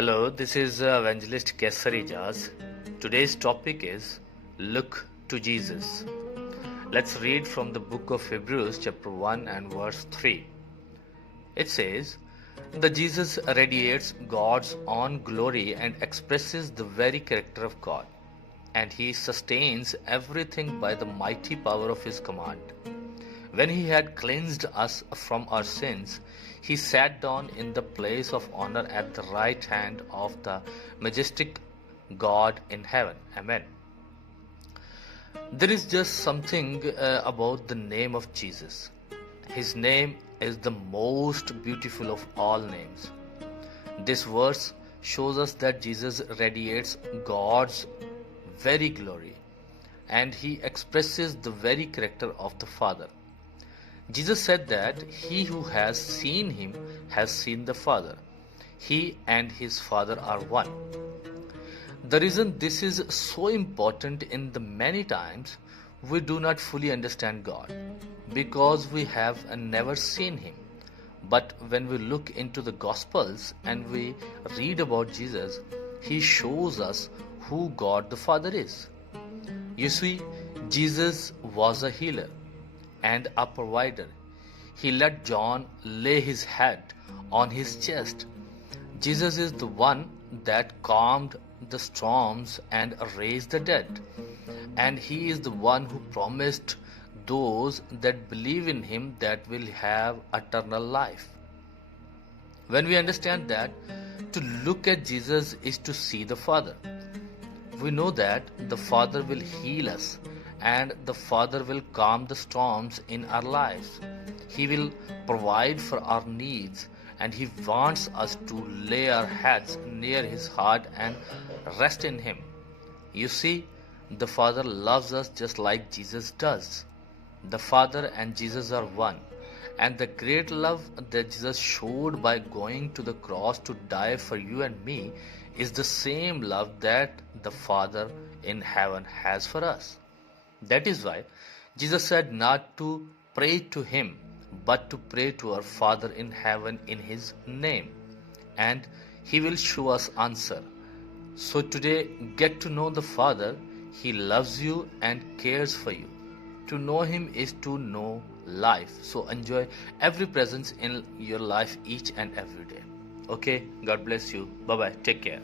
Hello, this is Evangelist Qaiser Ijaz. Today's topic is Look to Jesus. Let's read from the book of Hebrews, chapter 1 and verse 3. It says, "The Jesus radiates God's own glory and expresses the very character of God, and he sustains everything by the mighty power of his command. When he had cleansed us from our sins, he sat down in the place of honor at the right hand of the majestic God in heaven." Amen. There is just something about the name of Jesus. His name is the most beautiful of all names. This verse shows us that Jesus radiates God's very glory, and he expresses the very character of the Father. Jesus said that he who has seen him has seen the Father. He and his Father are one. The reason this is so important in the many times we do not fully understand God, because we have never seen him. But when we look into the Gospels and we read about Jesus, he shows us who God the Father is. You see, Jesus was a healer and a provider. He let John lay his head on his chest. Jesus is the one that calmed the storms and raised the dead. And he is the one who promised those that believe in him that will have eternal life. When we understand that to look at Jesus is to see the Father, we know that the Father will heal us and the Father will calm the storms in our lives. He will provide for our needs, and he wants us to lay our heads near his heart and rest in him. You see, the Father loves us just like Jesus does. The Father and Jesus are one, and the great love that Jesus showed by going to the cross to die for you and me is the same love that the Father in heaven has for us. That is why Jesus said not to pray to him, but to pray to our Father in heaven in his name, and he will show us answer. So today, get to know the Father. He loves you and cares for you. To know him is to know life. So enjoy every presence in your life each and every day. Okay, God bless you. Bye bye. Take care.